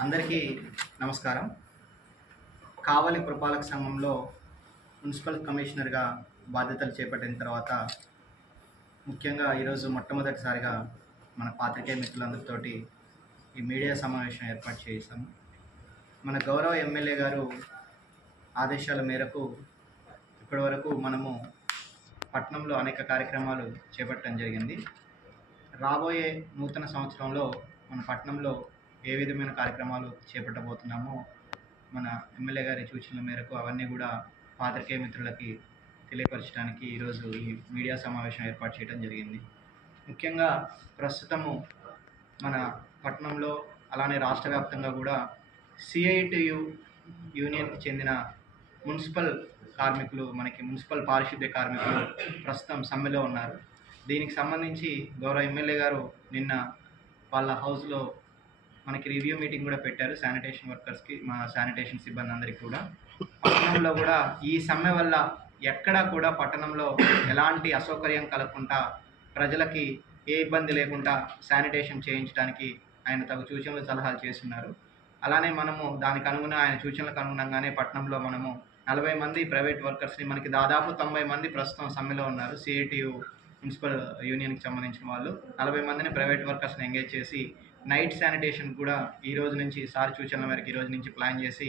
అందరికీ నమస్కారం. కావలి పురపాలక సంఘంలో మున్సిపల్ కమిషనర్గా బాధ్యతలు చేపట్టిన తర్వాత ముఖ్యంగా ఈరోజు మొట్టమొదటిసారిగా మన పాత్రికేయ మిత్రులందరితోటి ఈ మీడియా సమావేశం ఏర్పాటు చేశాము. మన గౌరవ ఎమ్మెల్యే గారు ఆదేశాల మేరకు ఇప్పటివరకు మనము పట్టణంలో అనేక కార్యక్రమాలు చేపట్టడం జరిగింది. రాబోయే నూతన సంవత్సరంలో మన పట్టణంలో ఏ విధమైన కార్యక్రమాలు చేపట్టబోతున్నామో మన ఎమ్మెల్యే గారి సూచనల మేరకు అవన్నీ కూడా పాత్రికేయ మిత్రులకి తెలియపరచడానికి ఈరోజు ఈ మీడియా సమావేశం ఏర్పాటు చేయడం జరిగింది. ముఖ్యంగా ప్రస్తుతము మన పట్టణంలో అలానే రాష్ట్ర వ్యాప్తంగా కూడా సిఐటియు యూనియన్కి చెందిన మున్సిపల్ కార్మికులు మనకి మున్సిపల్ పారిశుద్ధ్య కార్మికులు ప్రస్తుతం సమ్మెలో ఉన్నారు. దీనికి సంబంధించి గౌరవ ఎమ్మెల్యే గారు నిన్న వాళ్ళ హౌస్లో మనకి రివ్యూ మీటింగ్ కూడా పెట్టారు శానిటేషన్ వర్కర్స్కి మా శానిటేషన్ సిబ్బంది అందరికీ కూడా. పట్టణంలో కూడా ఈ సమ్మె వల్ల ఎక్కడా కూడా పట్టణంలో ఎలాంటి అసౌకర్యం కలగకుండా ప్రజలకి ఏ ఇబ్బంది లేకుండా శానిటేషన్ చేయించడానికి ఆయన తగు సూచనలు సలహాలు చేస్తున్నారు. అలానే మనము దానికి అనుగుణ ఆయన సూచనలకు అనుగుణంగానే పట్టణంలో మనము నలభై మంది ప్రైవేట్ వర్కర్స్ని మనకి దాదాపు తొంభై మంది ప్రస్తుతం సమ్మెలో ఉన్నారు సిఐటియు మున్సిపల్ యూనియన్కి సంబంధించిన వాళ్ళు. నలభై మందిని ప్రైవేట్ వర్కర్స్ని ఎంగేజ్ చేసి నైట్ శానిటేషన్ కూడా ఈ రోజు నుంచి సార్ సూచనల మేరకు ఈ రోజు నుంచి ప్లాన్ చేసి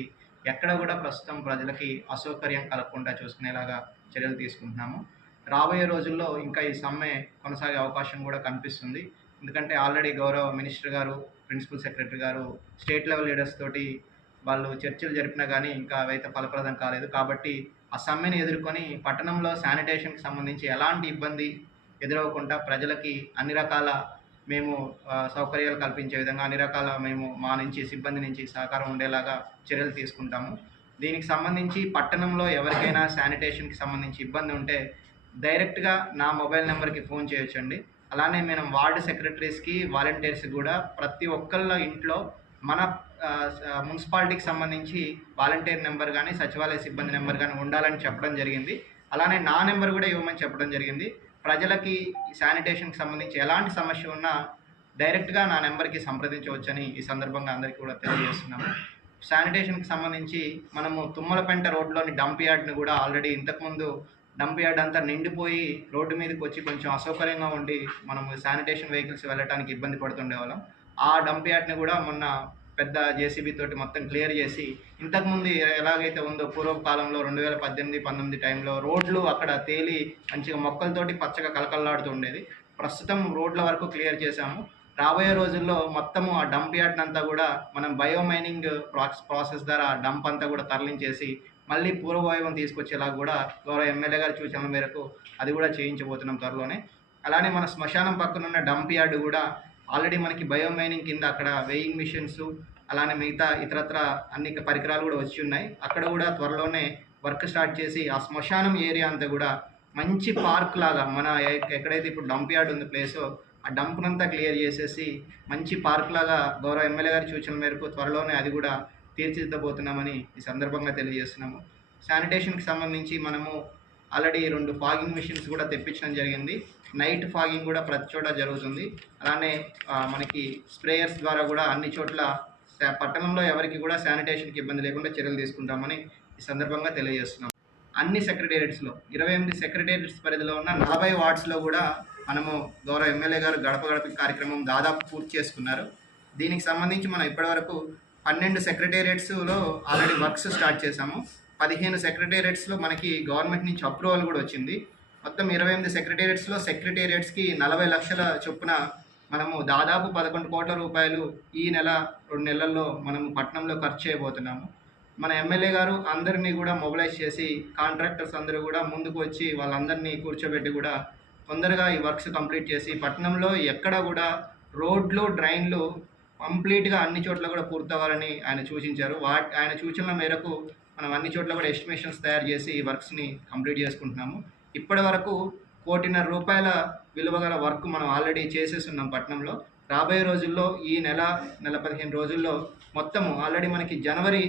ఎక్కడ కూడా ప్రస్తుతం ప్రజలకి అసౌకర్యం కలగకుండా చూసుకునేలాగా చర్యలు తీసుకుంటున్నాము. రాబోయే రోజుల్లో ఇంకా ఈ సమ్మె కొనసాగే అవకాశం కూడా కనిపిస్తుంది. ఎందుకంటే ఆల్రెడీ గౌరవ మినిస్టర్ గారు ప్రిన్సిపల్ సెక్రటరీ గారు స్టేట్ లెవెల్ లీడర్స్ తోటి వాళ్ళు చర్చలు జరిపినా కానీ ఇంకా అవైతే ఫలప్రదం కాలేదు. కాబట్టి ఆ సమ్మెని ఎదుర్కొని పట్టణంలో శానిటేషన్కి సంబంధించి ఎలాంటి ఇబ్బంది ఎదురవ్వకుండా ప్రజలకి అన్ని రకాల మేము సౌకర్యాలు కల్పించే విధంగా అన్ని రకాల మేము మా నుంచి సిబ్బంది నుంచి సహకారం ఉండేలాగా చర్యలు తీసుకుంటాము. దీనికి సంబంధించి పట్టణంలో ఎవరికైనా శానిటేషన్కి సంబంధించి ఇబ్బంది ఉంటే డైరెక్ట్గా నా మొబైల్ నెంబర్కి ఫోన్ చేయొచ్చండి. అలానే మనం వార్డు సెక్రటరీస్కి వాలంటీర్స్కి కూడా ప్రతి ఒక్కళ్ళ ఇంట్లో మన మున్సిపాలిటీకి సంబంధించి వాలంటీర్ నెంబర్ కానీ సచివాలయ సిబ్బంది నెంబర్ కానీ ఉండాలని చెప్పడం జరిగింది. అలానే నా నెంబర్ కూడా ఇవ్వమని చెప్పడం జరిగింది. ప్రజలకి శానిటేషన్కి సంబంధించి ఎలాంటి సమస్య ఉన్నా డైరెక్ట్గా నా నెంబర్కి సంప్రదించవచ్చని ఈ సందర్భంగా అందరికీ కూడా తెలియజేస్తున్నాము శానిటేషన్కి సంబంధించి మనము తుమ్మలపెంట రోడ్లోని డంప్ యార్డ్ని కూడా ఆల్రెడీ ఇంతకుముందు డంప్ యార్డ్ అంతా నిండిపోయి రోడ్డు మీదకి వచ్చి కొంచెం అసౌకర్యంగా ఉండి మనము శానిటేషన్ వెహికల్స్ వెళ్ళడానికి ఇబ్బంది పడుతుండేవాళ్ళం. ఆ డంప్ యార్డ్ని కూడా మొన్న పెద్ద జేసీబీ తోటి మొత్తం క్లియర్ చేసి ఇంతకుముందు ఎలాగైతే ఉందో పూర్వకాలంలో రెండు వేల పద్దెనిమిది పంతొమ్మిది టైంలో రోడ్లు అక్కడ తేలి మంచిగా మొక్కలతోటి పచ్చగా కలకల్లాడుతూ ఉండేది. ప్రస్తుతం రోడ్ల వరకు క్లియర్ చేశాము. రాబోయే రోజుల్లో మొత్తము ఆ డంప్ యార్డ్ అంతా కూడా మనం బయో మైనింగ్ ప్రాసెస్ ప్రాసెస్ ద్వారా ఆ డంప్ అంతా కూడా తరలించేసి మళ్ళీ పూర్వవైవం తీసుకొచ్చేలా కూడా గౌరవ ఎమ్మెల్యే గారి సూచనల మేరకు అది కూడా చేయించబోతున్నాం త్వరలోనే. అలానే మన శ్మశానం పక్కన ఉన్న డంప్ యార్డ్ కూడా ఆల్రెడీ మనకి బయో మైనింగ్ కింద అక్కడ వెయింగ్ మిషన్స్ అలానే మిగతా ఇతరత్ర అన్ని పరికరాలు కూడా వచ్చి ఉన్నాయి. అక్కడ కూడా త్వరలోనే వర్క్ స్టార్ట్ చేసి ఆ శ్మశానం ఏరియా అంతా కూడా మంచి పార్క్ లాగా మన ఎక్కడైతే ఇప్పుడు డంప్ యార్డ్ ఉంది ప్లేసో ఆ డంప్నంతా క్లియర్ చేసేసి మంచి పార్క్ లాగా గౌరవ ఎమ్మెల్యే గారి సూచన మేరకు త్వరలోనే అది కూడా తీర్చిదిద్దబోతున్నామని ఈ సందర్భంగా తెలియజేస్తున్నాము. శానిటేషన్కి సంబంధించి మనము ఆల్రెడీ రెండు ఫాగింగ్ మిషన్స్ కూడా తెప్పించడం జరిగింది. నైట్ ఫాగింగ్ కూడా ప్రతి చోట జరుగుతుంది. అలానే మనకి స్ప్రేయర్స్ ద్వారా కూడా అన్ని చోట్ల పట్టణంలో ఎవరికి కూడా శానిటేషన్కి ఇబ్బంది లేకుండా చర్యలు తీసుకుంటామని ఈ సందర్భంగా తెలియజేస్తున్నాం. అన్ని సెక్రటేరియట్స్లో ఇరవై ఎనిమిది సెక్రటేరియట్స్ పరిధిలో ఉన్న నలభై వార్డ్స్లో కూడా మనము గౌరవ ఎమ్మెల్యే గారు గడప గడప కార్యక్రమం దాదాపు పూర్తి చేసుకున్నారు. దీనికి సంబంధించి మనం ఇప్పటివరకు పన్నెండు సెక్రటేరియట్స్లో ఆల్రెడీ వర్క్స్ స్టార్ట్ చేశాము. పదిహేను సెక్రటేరియట్స్లో మనకి గవర్నమెంట్ నుంచి అప్రూవల్ కూడా వచ్చింది. మొత్తం ఇరవై ఎనిమిది సెక్రటేరియట్స్లో సెక్రటేరియట్స్కి నలభై లక్షల చొప్పున మనము దాదాపు పదకొండు కోట్ల రూపాయలు ఈ నెల రెండు నెలల్లో మనము పట్టణంలో ఖర్చు చేయబోతున్నాము. మన ఎమ్మెల్యే గారు అందరినీ కూడా మొబిలైజ్ చేసి కాంట్రాక్టర్స్ అందరూ కూడా ముందుకు వచ్చి వాళ్ళందరినీ కూర్చోబెట్టి కూడా తొందరగా ఈ వర్క్స్ కంప్లీట్ చేసి పట్టణంలో ఎక్కడ కూడా రోడ్లు డ్రైన్లు కంప్లీట్గా అన్ని చోట్ల కూడా పూర్తవ్వాలని ఆయన సూచించారు. వా ఆయన సూచనల మేరకు మనం అన్ని చోట్ల కూడా ఎస్టిమేషన్స్ తయారు చేసి ఈ వర్క్స్ని కంప్లీట్ చేసుకుంటున్నాము. ఇప్పటి వరకు కోటిన్నర రూపాయల విలువ గల వర్క్ మనం ఆల్రెడీ చేసేసి ఉన్నాం రాబోయే రోజుల్లో ఈ నెల నెల పదిహేను రోజుల్లో మొత్తము ఆల్రెడీ మనకి జనవరి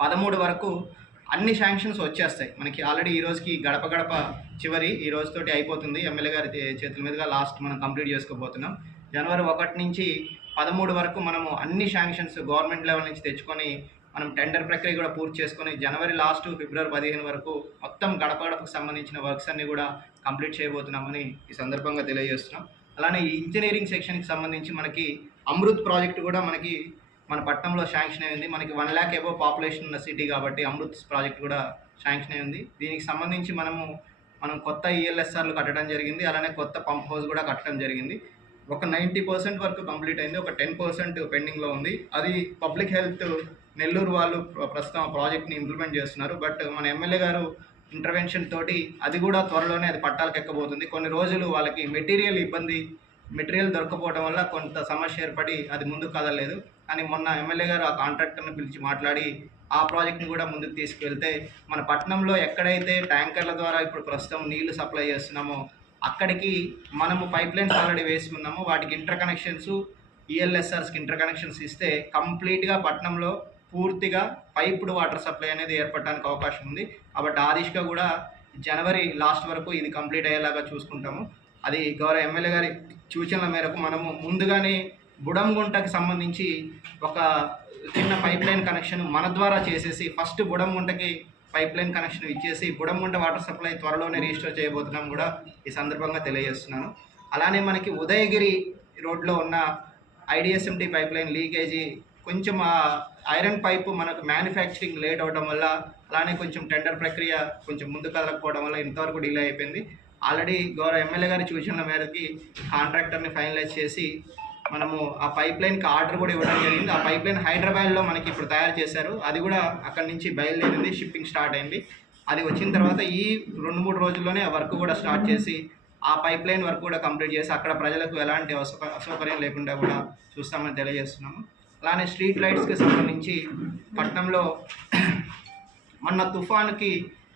పదమూడు వరకు అన్ని శాంక్షన్స్ వచ్చేస్తాయి. మనకి ఆల్రెడీ ఈ రోజుకి గడప గడప చివరి ఈ రోజుతోటి అయిపోతుంది. ఎమ్మెల్యే గారి చేతుల మీదుగా లాస్ట్ మనం కంప్లీట్ చేసుకోబోతున్నాం. జనవరి ఒకటి నుంచి పదమూడు వరకు మనము అన్ని శాంక్షన్స్ గవర్నమెంట్ లెవెల్ నుంచి తెచ్చుకొని మనం టెండర్ ప్రక్రియ కూడా పూర్తి చేసుకొని జనవరి లాస్ట్ ఫిబ్రవరి పదిహేను వరకు మొత్తం గడప గడపకు సంబంధించిన వర్క్స్ అన్ని కూడా కంప్లీట్ చేయబోతున్నామని ఈ సందర్భంగా తెలియజేస్తున్నాం. అలానే ఈ ఇంజనీరింగ్ సెక్షన్కి సంబంధించి మనకి అమృత్ ప్రాజెక్ట్ కూడా మనకి మన పట్టణంలో శాంక్షన్ అయింది. మనకి వన్ ల్యాక్ ఎబో పాపులేషన్ ఉన్న సిటీ కాబట్టి అమృత్ ప్రాజెక్ట్ కూడా శాంక్షన్ అయింది. దీనికి సంబంధించి మనము మనం కొత్త ఈఎల్ఎస్ఆర్లు కట్టడం జరిగింది. అలానే కొత్త పంప్ హౌస్ కూడా కట్టడం జరిగింది. ఒక నైంటీ పర్సెంట్ వరకు కంప్లీట్ అయింది. ఒక టెన్ పర్సెంట్ పెండింగ్లో ఉంది. అది పబ్లిక్ హెల్త్ నెల్లూరు వాళ్ళు ప్రస్తుతం ఆ ప్రాజెక్ట్ని ఇంప్లిమెంట్ చేస్తున్నారు. బట్ మన ఎమ్మెల్యే గారు ఇంటర్వెన్షన్ తోటి అది కూడా త్వరలోనే అది పట్టాలకు ఎక్కబోతుంది. కొన్ని రోజులు వాళ్ళకి మెటీరియల్ ఇబ్బంది మెటీరియల్ దొరకపోవడం వల్ల కొంత సమస్య ఏర్పడి అది ముందుకు కదలలేదు. కానీ మొన్న ఎమ్మెల్యే గారు ఆ కాంట్రాక్టర్ని పిలిచి మాట్లాడి ఆ ప్రాజెక్ట్ని కూడా ముందుకు తీసుకువెళ్తే మన పట్టణంలో ఎక్కడైతే ట్యాంకర్ల ద్వారా ఇప్పుడు ప్రస్తుతం నీళ్ళు సప్లై చేస్తున్నామో అక్కడికి మనము పైప్ లైన్స్ ఆల్రెడీ వేసి ఉన్నాము వాటికి ఇంటర్ కనెక్షన్స్ ఈఎల్ఎస్ఆర్స్కి ఇంటర్ కనెక్షన్స్ ఇస్తే కంప్లీట్గా పట్టణంలో పూర్తిగా పైప్డ్ వాటర్ సప్లై అనేది ఏర్పడడానికి అవకాశం ఉంది. కాబట్టి ఆ దిశగా కూడా జనవరి లాస్ట్ వరకు ఇది కంప్లీట్ అయ్యేలాగా చూసుకుంటాము. అది గౌరవ ఎమ్మెల్యే గారి సూచనల మేరకు మనము ముందుగానే బుడంగుంటకి సంబంధించి ఒక చిన్న పైప్ లైన్ కనెక్షన్ మన ద్వారా చేసేసి ఫస్ట్ బుడంగుంటకి పైప్ లైన్ కనెక్షన్ ఇచ్చేసి బుడంగుంట వాటర్ సప్లై త్వరలోనే రిజిస్టర్ చేయబోతున్నాం కూడా ఈ సందర్భంగా తెలియజేస్తున్నాను. అలానే మనకి ఉదయగిరి రోడ్లో ఉన్న ఐడిఎస్ఎంటీ పైప్ లైన్ లీకేజీ కొంచెం ఐరన్ పైపు మనకు మ్యానుఫ్యాక్చరింగ్ లేట్ అవడం వల్ల అలానే కొంచెం టెండర్ ప్రక్రియ కొంచెం ముందు కదలకపోవడం వల్ల ఇంతవరకు డిలే అయిపోయింది. ఆల్రెడీ గౌరవ ఎమ్మెల్యే గారి సూచనల మేరకి కాంట్రాక్టర్ని ఫైనలైజ్ చేసి మనము ఆ పైప్ లైన్కి ఆర్డర్ కూడా ఇవ్వడం జరిగింది. ఆ పైప్ లైన్ హైదరాబాద్లో మనకి ఇప్పుడు తయారు చేశారు. అది కూడా అక్కడి నుంచి బయలుదేరింది షిప్పింగ్ స్టార్ట్ అయింది. అది వచ్చిన తర్వాత ఈ రెండు మూడు రోజుల్లోనే ఆ వర్క్ కూడా స్టార్ట్ చేసి ఆ పైప్ లైన్ వర్క్ కూడా కంప్లీట్ చేసి అక్కడ ప్రజలకు ఎలాంటి అసౌకర్యం లేకుండా కూడా చూస్తామని తెలియజేస్తున్నాము. అలానే స్ట్రీట్ లైట్స్కి సంబంధించి పట్టణంలో మొన్న తుఫాన్కి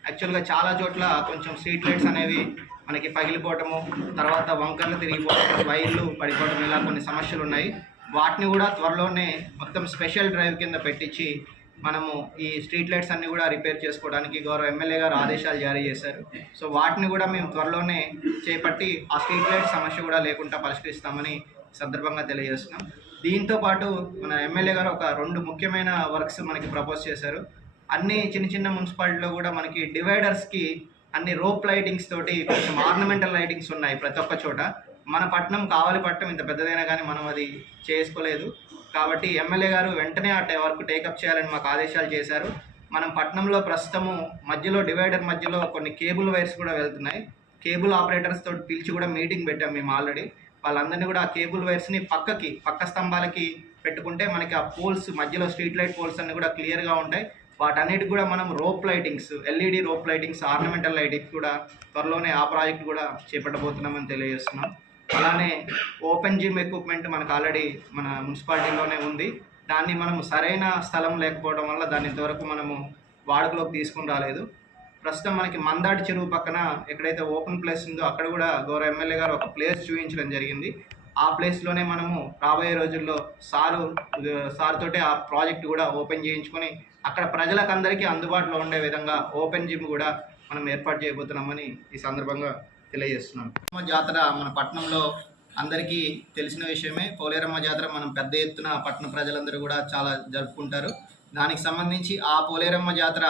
యాక్చువల్గా చాలా చోట్ల కొంచెం స్ట్రీట్ లైట్స్ అనేవి మనకి పగిలిపోవటము తర్వాత వంకర్లు తిరిగిపోవటం వైర్లు పడిపోవటం ఇలా కొన్ని సమస్యలు ఉన్నాయి. వాటిని కూడా త్వరలోనే మొత్తం స్పెషల్ డ్రైవ్ కింద పెట్టించి మనము ఈ స్ట్రీట్ లైట్స్ అన్నీ కూడా రిపేర్ చేసుకోవడానికి గౌరవ ఎమ్మెల్యే గారు ఆదేశాలు జారీ చేశారు. సో వాటిని కూడా మేము త్వరలోనే చేపట్టి ఆ స్ట్రీట్ లైట్ సమస్య కూడా లేకుండా పరిష్కరిస్తామని సందర్భంగా తెలియజేస్తున్నాం. దీంతో పాటు మన ఎమ్మెల్యే గారు ఒక రెండు ముఖ్యమైన వర్క్స్ మనకి ప్రపోజ్ చేశారు. అన్ని చిన్న చిన్న మున్సిపాలిటీలో కూడా మనకి డివైడర్స్కి అన్ని రోప్ లైటింగ్స్ తోటి కొంచెం ఆర్నమెంటల్ లైటింగ్స్ ఉన్నాయి ప్రతి ఒక్క చోట. మన పట్టణం కావాలి పట్టణం ఇంత పెద్దదైనా కానీ మనం అది చేసుకోలేదు. కాబట్టి ఎమ్మెల్యే గారు వెంటనే ఆ వర్క్ టేకప్ చేయాలని మాకు ఆదేశాలు చేశారు. మనం పట్టణంలో ప్రస్తుతము మధ్యలో డివైడర్ మధ్యలో కొన్ని కేబుల్ వైర్స్ కూడా వెళ్తున్నాయి. కేబుల్ ఆపరేటర్స్ తోటి పిలిచి కూడా మీటింగ్ పెట్టాం మేము ఆల్రెడీ. వాళ్ళందరినీ కూడా ఆ కేబుల్ వైర్స్ని పక్కకి పక్క స్తంభాలకి పెట్టుకుంటే మనకి ఆ పోల్స్ మధ్యలో స్ట్రీట్ లైట్ పోల్స్ అన్ని కూడా క్లియర్గా ఉంటాయి. వాటన్నిటికి కూడా మనం rope lightings LED rope lightings ornamental lightings కూడా త్వరలోనే ఆ ప్రాజెక్ట్ కూడా చేపట్టబోతున్నామని తెలియజేస్తున్నాం. అలానే ఓపెన్ జిమ్ ఎక్విప్మెంట్ మనకు ఆల్రెడీ మన మున్సిపాలిటీలోనే ఉంది. దాన్ని మనం సరైన స్థలం లేకపోవడం వల్ల దాన్ని ఇంతవరకు మనము వాడుకలోకి తీసుకుని రాలేదు. ప్రస్తుతం మనకి మందాటి చెరువు పక్కన ఎక్కడైతే ఓపెన్ ప్లేస్ ఉందో అక్కడ కూడా గౌరవ ఎమ్మెల్యే గారు ఒక ప్లేస్ చూపించడం జరిగింది. ఆ ప్లేస్లోనే మనము రాబోయే రోజుల్లో సారు సార్ తోటే ఆ ప్రాజెక్ట్ కూడా ఓపెన్ చేయించుకొని అక్కడ ప్రజలకందరికీ అందుబాటులో ఉండే విధంగా ఓపెన్ జిమ్ కూడా మనం ఏర్పాటు చేయబోతున్నామని ఈ సందర్భంగా తెలియజేస్తున్నాం జాతర మన పట్టణంలో అందరికీ తెలిసిన విషయమే. పోలేరమ్మ జాతర మనం పెద్ద ఎత్తున పట్టణ ప్రజలందరూ కూడా చాలా జరుపుకుంటారు. దానికి సంబంధించి ఆ పోలేరమ్మ జాతర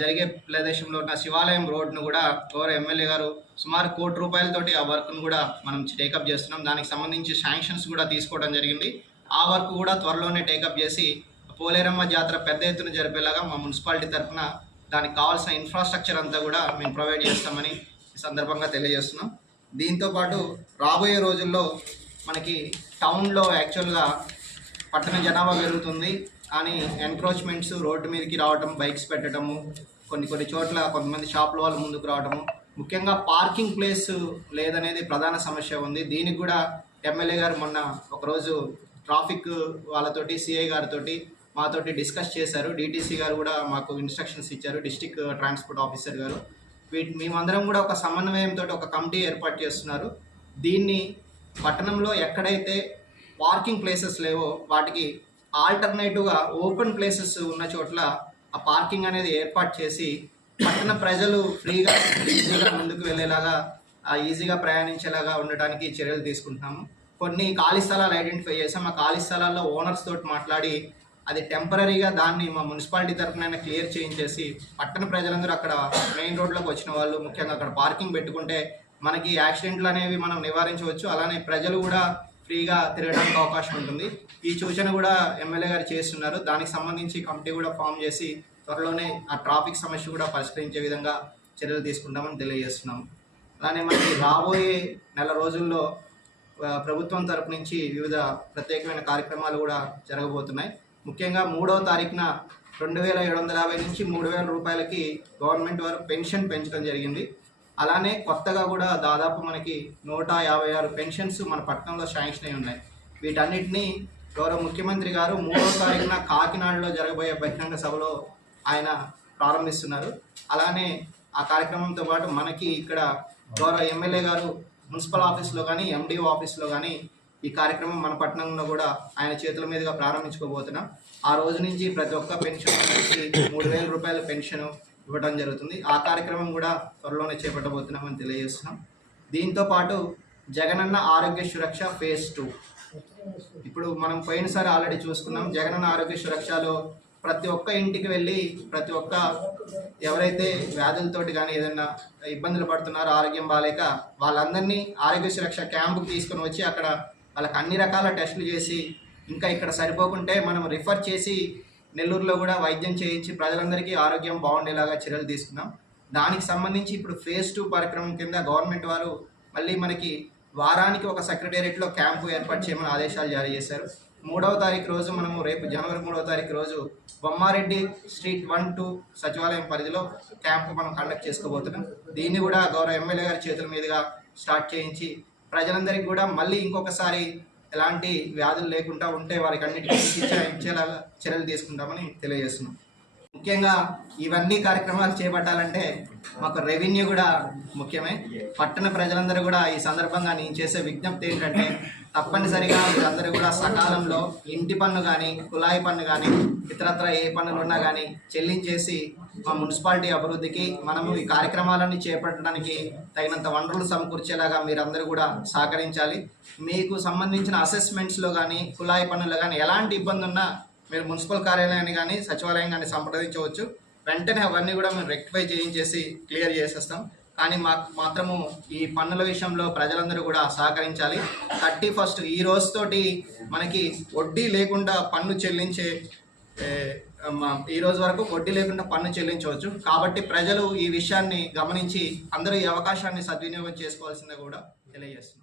జరిగే ప్రదేశంలో ఉన్న శివాలయం రోడ్ను కూడా గౌరవ ఎమ్మెల్యే గారు సుమారు కోటి రూపాయలతోటి ఆ వర్క్ను కూడా మనం టేకప్ చేస్తున్నాం. దానికి సంబంధించి శాంక్షన్స్ కూడా తీసుకోవడం జరిగింది. ఆ వర్క్ కూడా త్వరలోనే టేకప్ చేసి పోలేరమ్మ జాతర పెద్ద ఎత్తున జరిపేలాగా మా మున్సిపాలిటీ తరఫున దానికి కావాల్సిన ఇన్ఫ్రాస్ట్రక్చర్ అంతా కూడా మేము ప్రొవైడ్ చేస్తామని ఈ సందర్భంగా తెలియజేస్తున్నాం. దీంతో పాటు రాబోయే రోజుల్లో మనకి టౌన్లో యాక్చువల్గా పట్టణ జనాభా పెరుగుతుంది. కానీ ఎన్క్రోచ్మెంట్స్ రోడ్డు మీదకి రావటం బైక్స్ పెట్టడము కొన్ని కొన్ని చోట్ల కొంతమంది షాపుల వాళ్ళు ముందుకు రావడము ముఖ్యంగా పార్కింగ్ ప్లేస్ లేదనేది ప్రధాన సమస్య ఉంది. దీనికి కూడా ఎమ్మెల్యే గారు మొన్న ఒకరోజు ట్రాఫిక్ వాళ్ళతోటి సిఐ గారితోటి మాతోటి డిస్కస్ చేశారు. డిటీసీ గారు కూడా మాకు ఇన్స్ట్రక్షన్స్ ఇచ్చారు. డిస్టిక్ ట్రాన్స్పోర్ట్ ఆఫీసర్ గారు. వీటి మేమందరం కూడా ఒక సమన్వయంతో ఒక కమిటీ ఏర్పాటు చేస్తున్నారు. దీన్ని పట్టణంలో ఎక్కడైతే పార్కింగ్ ప్లేసెస్ లేవో వాటికి ఆల్టర్నేటివ్గా ఓపెన్ ప్లేసెస్ ఉన్న చోట్ల ఆ పార్కింగ్ అనేది ఏర్పాటు చేసి పట్టణ ప్రజలు ఫ్రీగా ఈజీగా ముందుకు వెళ్ళేలాగా ఆ ఈజీగా ప్రయాణించేలాగా ఉండటానికి చర్యలు తీసుకుంటున్నాము. కొన్ని ఖాళీ స్థలాలు ఐడెంటిఫై చేసాం ఆ ఖాళీ స్థలాల్లో ఓనర్స్ తోటి మాట్లాడి అది టెంపరీగా దాన్ని మా మున్సిపాలిటీ తరఫున క్లియర్ చేయించేసి పట్టణ ప్రజలందరూ అక్కడ మెయిన్ రోడ్లోకి వచ్చిన వాళ్ళు ముఖ్యంగా అక్కడ పార్కింగ్ పెట్టుకుంటే మనకి యాక్సిడెంట్లు అనేవి మనం నివారించవచ్చు. అలానే ప్రజలు కూడా ఫ్రీగా తిరగడానికి అవకాశం ఉంటుంది. ఈ సూచన కూడా ఎమ్మెల్యే గారు చేస్తున్నారు. దానికి సంబంధించి కమిటీ కూడా ఫామ్ చేసి త్వరలోనే ఆ ట్రాఫిక్ సమస్య కూడా పరిష్కరించే విధంగా చర్యలు తీసుకుంటామని తెలియజేస్తున్నాం అలానే మనకి రాబోయే నెల రోజుల్లో ప్రభుత్వం తరపు నుంచి వివిధ ప్రత్యేకమైన కార్యక్రమాలు కూడా జరగబోతున్నాయి. ముఖ్యంగా మూడవ తారీఖున రెండు వేల ఏడు వందల యాభై నుంచి మూడు వేల రూపాయలకి గవర్నమెంట్ వారు పెన్షన్ పెంచడం జరిగింది. అలానే కొత్తగా కూడా దాదాపు మనకి నూట యాభై ఆరు పెన్షన్స్ మన పట్టణంలో శాంక్షన్ అయి ఉన్నాయి. వీటన్నిటిని గౌరవ ముఖ్యమంత్రి గారు మూడో తారీఖున కాకినాడలో జరగబోయే బహిరంగ సభలో ఆయన ప్రారంభిస్తున్నారు. అలానే ఆ కార్యక్రమంతో పాటు మనకి ఇక్కడ గౌరవ ఎమ్మెల్యే గారు మున్సిపల్ ఆఫీస్లో కానీ ఎండిఓ ఆఫీస్లో కానీ ఈ కార్యక్రమం మన పట్టణంలో కూడా ఆయన చేతుల మీదుగా ప్రారంభించుకోబోతున్నాం. ఆ రోజు నుంచి ప్రతి ఒక్క పెన్షన్ మూడు వేల రూపాయల పెన్షన్ ఇవ్వడం జరుగుతుంది. ఆ కార్యక్రమం కూడా త్వరలోనే చేపట్టబోతున్నామని తెలియజేస్తున్నాం. దీంతో పాటు జగనన్న ఆరోగ్య సురక్ష ఫేజ్ టూ. ఇప్పుడు మనం పోయినసారి ఆల్రెడీ చూసుకున్నాం జగనన్న ఆరోగ్య సురక్షలో ప్రతి ఒక్క ఇంటికి వెళ్ళి ప్రతి ఒక్క ఎవరైతే వ్యాధులతోటి కానీ ఏదైనా ఇబ్బందులు పడుతున్నారో ఆరోగ్యం బాగాలేక వాళ్ళందరినీ ఆరోగ్య సురక్ష క్యాంపుకి తీసుకొని వచ్చి అక్కడ వాళ్ళకి అన్ని రకాల టెస్టులు చేసి ఇంకా ఇక్కడ సరిపోకుంటే మనం రిఫర్ చేసి నెల్లూరులో కూడా వైద్యం చేయించి ప్రజలందరికీ ఆరోగ్యం బాగుండేలాగా చర్యలు తీసుకున్నాం. దానికి సంబంధించి ఇప్పుడు ఫేజ్ టూ కార్యక్రమం కింద గవర్నమెంట్ వారు మళ్ళీ మనకి వారానికి ఒక సెక్రటేరియట్లో క్యాంపు ఏర్పాటు చేయమని ఆదేశాలు జారీ చేశారు. మూడవ తారీఖు రోజు మనము రేపు జనవరి మూడవ తారీఖు రోజు బొమ్మారెడ్డి స్ట్రీట్ వన్ టూ సచివాలయం పరిధిలో క్యాంపు మనం కండక్ట్ చేసుకోబోతున్నాం. దీన్ని కూడా గౌరవ ఎమ్మెల్యే గారి చేతుల మీదుగా స్టార్ట్ చేయించి ప్రజలందరికీ కూడా మళ్ళీ ఇంకొకసారి ఎలాంటి వ్యాధులు లేకుండా ఉంటే వారికి అన్నిటికీ చికిత్స ఇచ్చేలాగా చర్యలు తీసుకుంటామని తెలియజేస్తున్నాం. ముఖ్యంగా ఇవన్నీ కార్యక్రమాలు చేపట్టాలంటే మాకు రెవెన్యూ కూడా ముఖ్యమే. పట్టణ ప్రజలందరూ కూడా ఈ సందర్భంగా నేను చేసే విజ్ఞప్తి ఏంటంటే తప్పనిసరిగా మీరందరూ కూడా సకాలంలో ఇంటి పన్ను కానీ కుళాయి పన్ను కానీ ఇతరత్ర ఏ పన్నులు ఉన్నా కానీ చెల్లించేసి మా మున్సిపాలిటీ అభివృద్ధికి మనము ఈ కార్యక్రమాలన్నీ చేపట్టడానికి తగినంత వనరులు సమకూర్చేలాగా మీరందరూ కూడా సహకరించాలి. మీకు సంబంధించిన అసెస్మెంట్స్లో కానీ కుళాయి పన్నులు కానీ ఎలాంటి ఇబ్బంది ఉన్నా మీరు మున్సిపల్ కార్యాలయాన్ని కానీ సచివాలయం కానీ సంప్రదించవచ్చు. వెంటనే అవన్నీ కూడా మేము రెక్టిఫై చేయించేసి క్లియర్ చేసేస్తాం. కానీ మాకు మాత్రము ఈ పన్నుల విషయంలో ప్రజలందరూ కూడా సహకరించాలి. థర్టీ ఫస్ట్ ఈ రోజుతోటి మనకి వడ్డీ లేకుండా పన్ను చెల్లించే ఈ రోజు వరకు వడ్డీ లేకుండా పన్ను చెల్లించవచ్చు. కాబట్టి ప్రజలు ఈ విషయాన్ని గమనించి అందరూ ఈ అవకాశాన్ని సద్వినియోగం చేసుకోవాల్సిందే కూడా తెలియజేస్తున్నారు